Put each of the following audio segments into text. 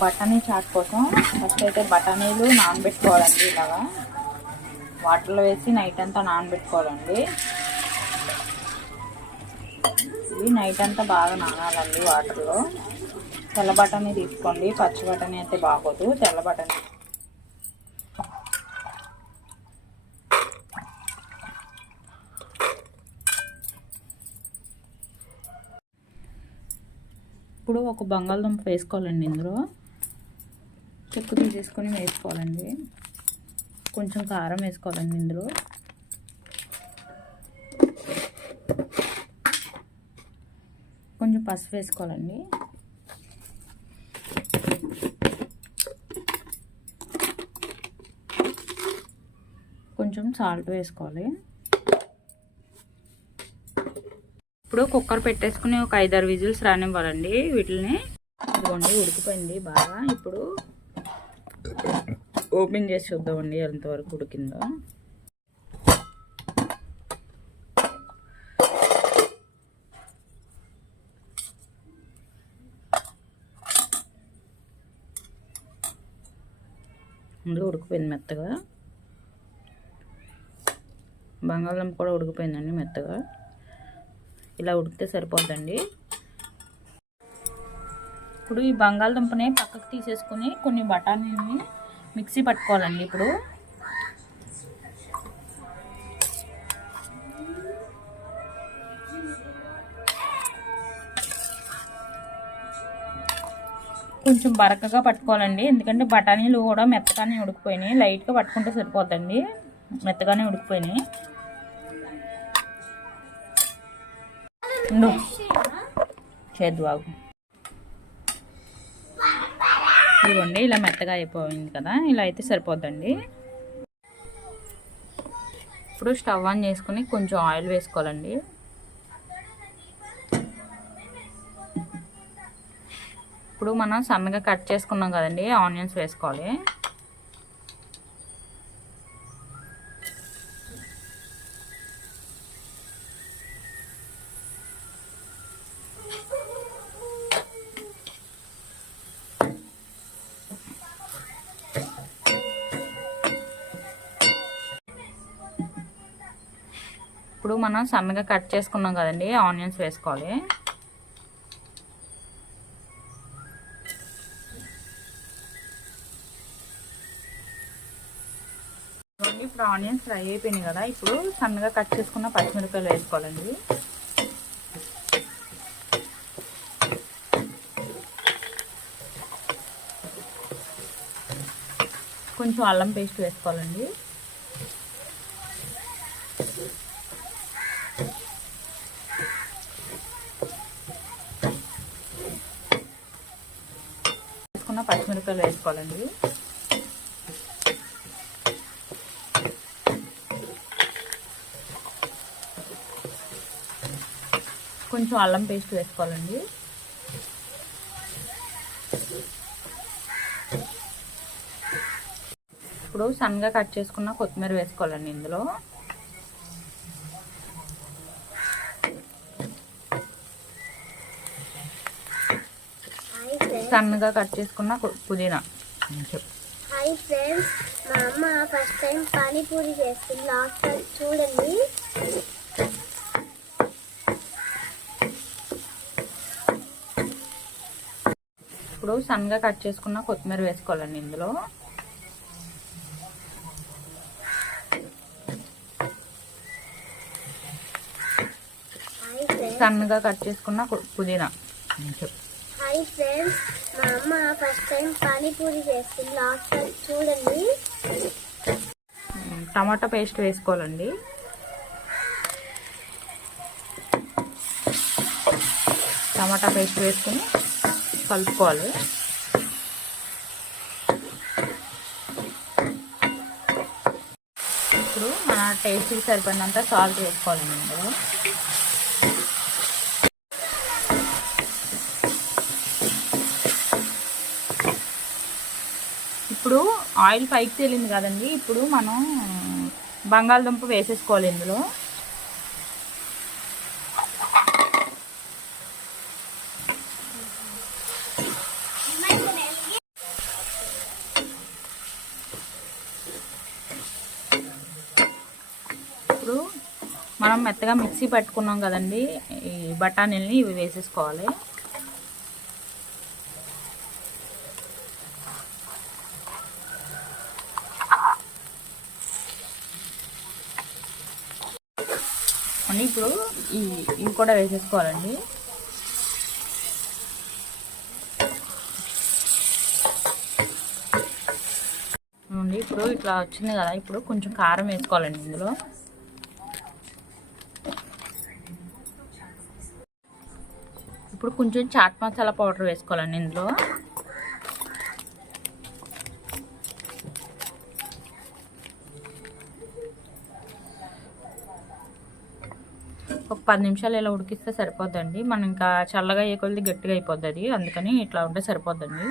బఠానీ చాట్ కోసం ఫస్ట్ అయితే బఠానీలు నానబెట్టుకోవాలండి. ఇలాగా వాటర్లో వేసి నైట్ అంతా నానబెట్టుకోవాలండి. ఇవి నైట్ అంతా బాగా నానాలండి వాటర్లో. తెల్ల బఠానీ తీసుకోండి, పచ్చి బఠానీ అయితే బాగోదు. తెల్ల బఠానీ ఇప్పుడు ఒక బంగాళదుంప వేసుకోవాలండి. ఇందులో చెక్కు తీసేసుకొని వేసుకోవాలండి. కొంచెం కారం వేసుకోవాలండి. ఇందులో కొంచెం పసుపు వేసుకోవాలండి. కొంచెం సాల్ట్ వేసుకోవాలి. ఇప్పుడు కుక్కర్ పెట్టేసుకుని ఒక 5-6 విజిల్స్ రానివ్వాలండి. వీటిని ఇదిగోండి ఉడికిపోయింది బాగా. ఇప్పుడు ఓపెన్ చేసి చూద్దామండి ఎంతవరకు ఉడికిందో. ముందు ఉడికిపోయింది మెత్తగా. బంగాళదుంప కూడా ఉడికిపోయిందండి మెత్తగా. ఇలా ఉడికితే సరిపోద్దండి. ఇప్పుడు ఈ బంగాళదుంపని పక్కకు తీసేసుకుని కొన్ని బఠానీని మిక్సీ పట్టుకోవాలండి. ఇప్పుడు కొంచెం బరకగా పట్టుకోవాలండి, ఎందుకంటే బఠానీలు కూడా మెత్తగానే ఉడికిపోయినాయి. లైట్గా పట్టుకుంటే సరిపోద్దండి, మెత్తగానే ఉడికిపోయినాయి. చేద్దాగు ఇదిగోండి ఇలా మెత్తగా అయిపోయింది కదా, ఇలా అయితే సరిపోద్దండి. ఇప్పుడు స్టవ్ ఆన్ చేసుకుని కొంచెం ఆయిల్ వేసుకోవాలండి. ఇప్పుడు మనం సన్నగా కట్ చేసుకున్నాం కదండి, ఆనియన్స్ వేసుకోవాలి. ఇప్పుడు మనం సన్నగా కట్ చేసుకున్నాం కదండి, ఆనియన్స్ వేసుకోవాలి. ఇప్పుడు ఆనియన్స్ ఫ్రై అయిపోయినాయి కదా, ఇప్పుడు సన్నగా కట్ చేసుకున్న పచ్చిమిరపకాయలు వేసుకోవాలండి. కొంచెం అల్లం పేస్ట్ వేసుకోవాలండి. వేసుకున్న పచ్చిమిరపకాయలు వేసుకోవాలండి. కొంచెం అల్లం పేస్ట్ వేసుకోవాలండి. ఇప్పుడు సన్నగా కట్ చేసుకున్న కొత్తిమీర వేసుకోవాలండి. ఇందులో సన్నగా కట్ చేసుకున్న పుదీనా. హాయ్ ఫ్రెండ్స్, మా అమ్మ ఫస్ట్ టైం పానీపూరి చేస్తుంది, లాస్ట్ టైం చూడండి. ఇప్పుడు సన్నగా కట్ చేసుకున్న కొత్తిమీర వేసుకోవాలండి. ఇందులో సన్నగా కట్ చేసుకున్న పుదీనా. హాయ్ ఫ్రెండ్స్, మా అమ్మ ఫస్ట్ టైం పానీపూరి చేస్తుంది, లాస్ట్ టైం చూడండి. టమాటా పేస్ట్ వేసుకోవాలండి. టమాటా పేస్ట్ వేసుకుని కలుపుకోవాలి. ఇప్పుడు మన టేస్ట్కి సరిపడినంత సాల్ట్ వేసుకోవాలండి ఇందులో. ఇప్పుడు ఆయిల్ పైకి తేలింది కదండి, ఇప్పుడు మనం బంగాళదుంప వేసేసుకోవాలి ఇందులో. మనం మెత్తగా మిక్సీ పట్టుకున్నాం కదండి, ఈ బఠానీల్ని ఇవి వేసేసుకోవాలి. అండి ఇప్పుడు ఇవి కూడా వేసేసుకోవాలండి. ఇప్పుడు ఇట్లా వచ్చింది కదా, ఇప్పుడు కొంచెం కారం వేసుకోవాలండి ఇందులో. ఇప్పుడు కొంచెం చాట్ మసాలా పౌడర్ వేసుకోవాలండి ఇందులో. ఒక 10 నిమిషాలు ఇలా ఉడికిస్తే సరిపోద్దండి. మనం ఇంకా చల్లగా అయ్యే కొద్ది గట్టిగా అయిపోద్ది, అందుకని ఇట్లా ఉంటే సరిపోద్దండి.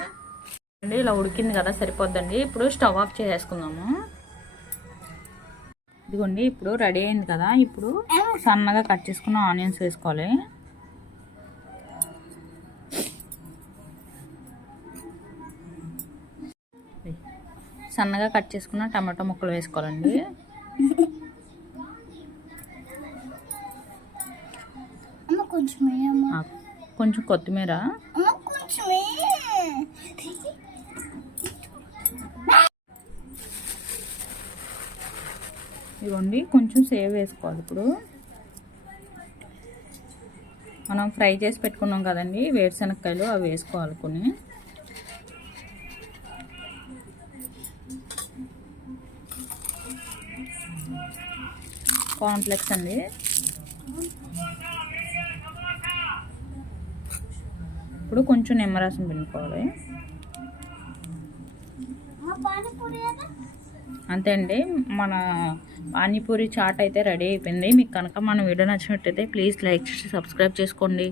అండి ఇలా ఉడికింది కదా, సరిపోద్దండి. ఇప్పుడు స్టవ్ ఆఫ్ చేసేసుకుందాము. ఇదిగోండి ఇప్పుడు రెడీ అయింది కదా. ఇప్పుడు సన్నగా కట్ చేసుకున్న ఆనియన్స్ వేసుకోవాలి. సన్నగా కట్ చేసుకున్న టమాటో ముక్కలు వేసుకోవాలండి. కొంచెం కొత్తిమీర, ఇవ్వండి కొంచెం సేవ్ వేసుకోవాలి. ఇప్పుడు మనం ఫ్రై చేసి పెట్టుకున్నాం కదండి వేరుశనక్కాయలు, అవి వేసుకోవాలి కొన్ని. కాంప్లెక్స్ అండి. ఇప్పుడు కొంచెం నిమ్మరసం పిండుకోవాలి. అంతే అండి, మన పానీపూరి చాట్ అయితే రెడీ అయిపోయింది. మీకు కనుక మన వీడియో నచ్చినట్టయితే ప్లీజ్ లైక్ చేసి సబ్స్క్రైబ్ చేసుకోండి.